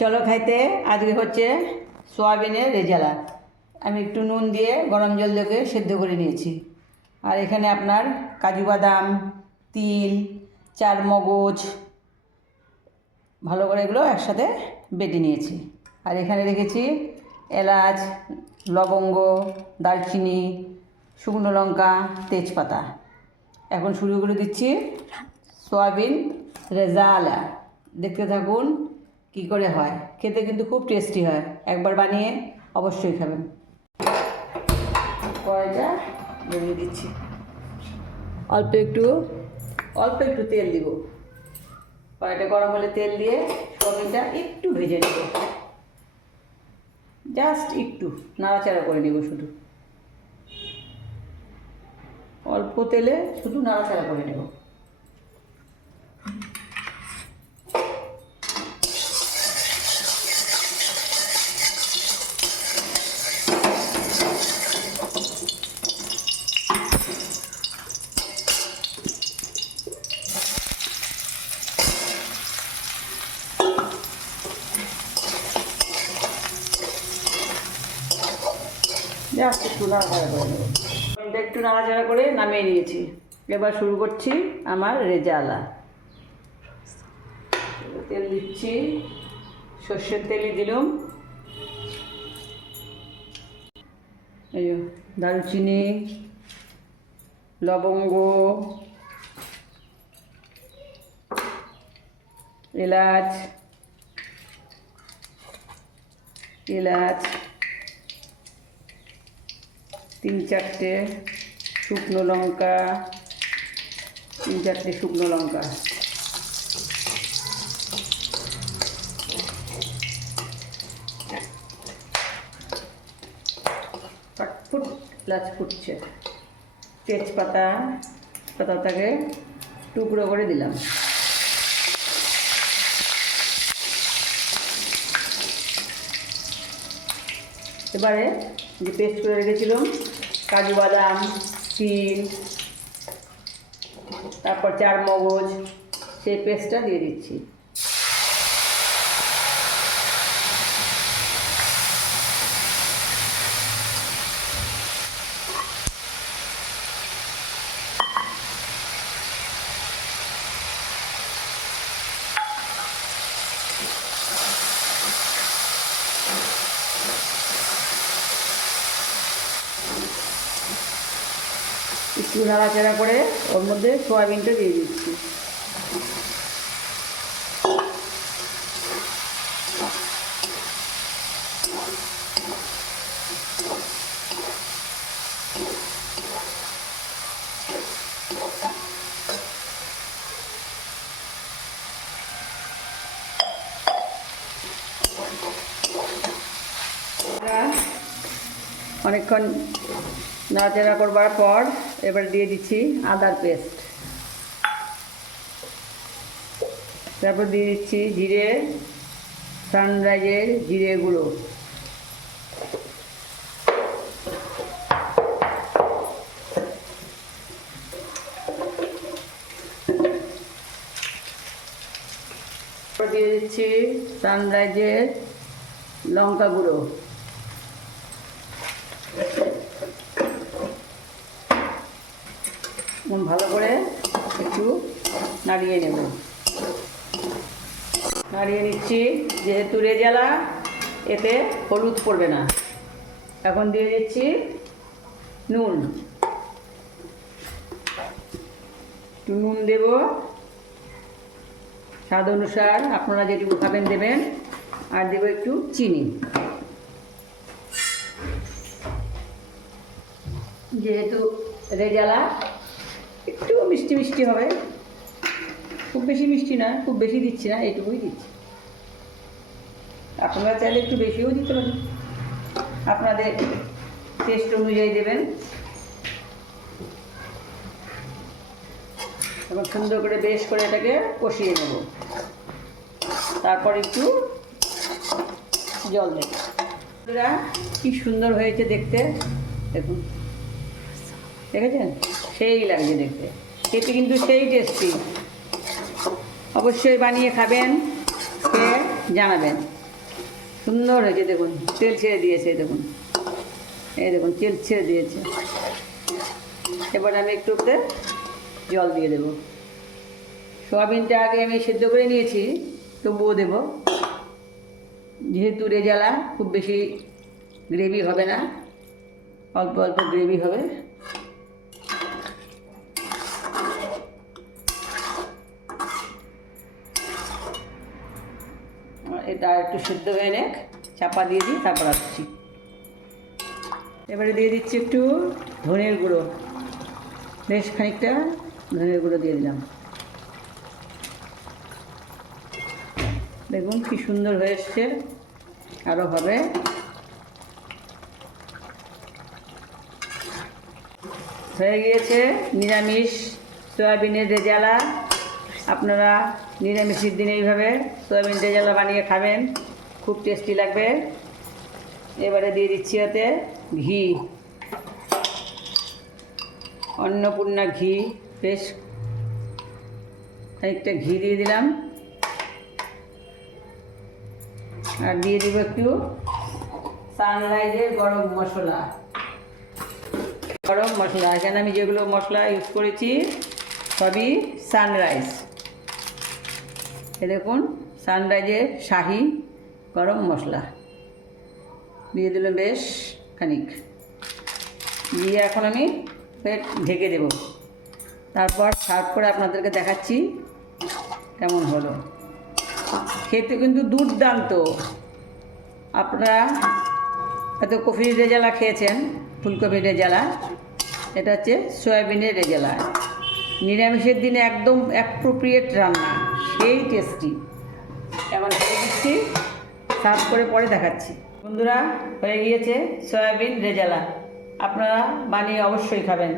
চলো খাইতে। আজকে হচ্ছে সোয়াবিনের রেজালা। আমি একটু নুন দিয়ে গরম জল দিয়ে সেদ্ধ করে নিয়েছি। আর এখানে আপনার কাজু বাদাম, তিল, চার মগজ ভালো করে এগুলো একসাথে বেটে নিয়েছি। আর এখানে রেখেছি এলাচ, লবঙ্গ, দারচিনি, শুকনো লঙ্কা, তেজপাতা। এখন শুরু করে দিচ্ছি সোয়াবিন রেজালা। দেখতে থাকুন কী করে হয়। খেতে কিন্তু খুব টেস্টি হয়, একবার বানিয়ে অবশ্যই খাবেন। কড়াইটা ধরিয়ে দিচ্ছি, অল্প একটু তেল দিব। কড়াইটা গরম হলে তেল দিয়ে সোয়াবিনটা একটু ভেজে নেব, জাস্ট একটু নাড়াচাড়া করে নেব। শুধু অল্প তেলে শুধু নাড়াচাড়া করে নেব। জাস্ট একটু নাড়াচাড়া করে নেব। একটু নাড়াচাড়া করে নামিয়ে নিয়েছি। এবার শুরু করছি আমার রেজালা। তেল দিচ্ছি, সর্ষের তেলই দিলাম। এই দারুচিনি, লবঙ্গ, এলাচ, তিন চারটে শুকনো লঙ্কা, ফটফুট এলাচ ফুটছে। তেজপাতাটাকে টুকরো করে দিলাম। এবারে যে পেস্ট করে রেখেছিলাম কাজু বাদাম, তিল, তারপর চার মগজ, সেই পেস্টটা দিয়ে দিচ্ছি। একটু নাড়াচাড়া করে ওর মধ্যে সোয়াবিনটা দিয়ে দিচ্ছি। অনেকক্ষণ নাড়াচাড়া করবার পর এবার দিয়ে দিচ্ছি আদার পেস্ট। তারপর দিয়ে দিচ্ছি জিরে, সানরাইজের জিরে গুঁড়ো। দিয়ে দিচ্ছি সানরাইজের লঙ্কা গুঁড়ো। ভালো করে একটু নাড়িয়ে নেব। নাড়িয়ে নিচ্ছি, যেহেতু রেজালা এতে হলুদ পড়বে না। এখন দিয়ে দিচ্ছি নুন। একটু নুন দেব স্বাদ অনুসার, আপনারা যেটুকু খাবেন দেবেন। আর দেব একটু চিনি, যেহেতু রেজালা একটু মিষ্টি মিষ্টি হবে। খুব বেশি মিষ্টি না, খুব বেশি দিচ্ছি না, এইটুকুই দিচ্ছি। আপনারা চাইলে একটু বেশিও দিতে পারেন, আপনাদের টেস্ট অনুযায়ী দেবেন। এবং সুন্দর করে বেশ করে এটাকে কষিয়ে নেব। তারপর একটু জল দেব। কি সুন্দর হয়েছে দেখতে, দেখুন, দেখেছেন? সেই লাগছে দেখতে, খেতে কিন্তু সেই টেস্টি। অবশ্যই বানিয়ে খাবেন, খেয়ে জানাবেন। সুন্দর হয়েছে দেখুন, তেল ছেড়ে দিয়েছে দেখুন, এই দেখুন তেল ছেড়ে দিয়েছে। এবার আমি একটুতে জল দিয়ে দেবো। সোয়াবিনটা আগে আমি সেদ্ধ করে নিয়েছি, তবুও দেবো, যেহেতু রেজালা খুব বেশি গ্রেভি হবে না, অল্প অল্প গ্রেভি হবে। এটা একটু সেদ্ধ হয়ে নেক, চাপা দিয়ে দিই, তারপর আসছি। এবারে দিয়ে দিচ্ছি একটু ধনের গুঁড়ো, বেশ খানিকটা ধনের গুঁড়ো দিয়ে দিলাম। দেখুন কি সুন্দর হয়ে এসছে, আরও হবে। হয়ে গিয়েছে নিরামিষ সয়াবিনের রেজালা। আপনারা নিরামিষের দিনে এইভাবে সয়াবিন রেজালা বানিয়ে খাবেন, খুব টেস্টি লাগবে। এবারে দিয়ে দিচ্ছি ওতে ঘি, অন্নপূর্ণা ঘি, বেশ খানিকটা ঘি দিয়ে দিলাম। আর দিয়ে দেবো একটু সানরাইজের গরম মশলা। গরম মশলা এখানে আমি যেগুলো মশলা ইউজ করেছি সবই সানরাইজ। এ দেখুন সানরাইজের শাহি গরম মশলা দিয়ে দিলাম বেশ খানিক, দিয়ে এখন আমি ঢেকে দেব। তারপর সার্ভ করে আপনাদেরকে দেখাচ্ছি কেমন হলো। খেতে কিন্তু দুর্দান্ত। আপনারা হয়তো কফির রেজালা খেয়েছেন, ফুলকপির রেজালা, এটা হচ্ছে সয়াবিনের রেজালা। নিরামিষের দিনে একদম অ্যাপ্রোপ্রিয়েট রান্না, সেই টেস্টি। এবার খেয়ে দিচ্ছি, সার্ভ করে পরে দেখাচ্ছি। বন্ধুরা হয়ে গিয়েছে সয়াবিন রেজালা, আপনারা বানিয়ে অবশ্যই খাবেন,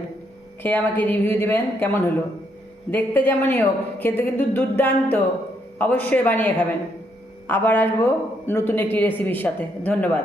খেয়ে আমাকে রিভিউ দিবেন কেমন হলো। দেখতে যেমনই হোক, খেতে কিন্তু দুর্দান্ত। অবশ্যই বানিয়ে খাবেন। আবার আসবো নতুন একটি রেসিপির সাথে। ধন্যবাদ।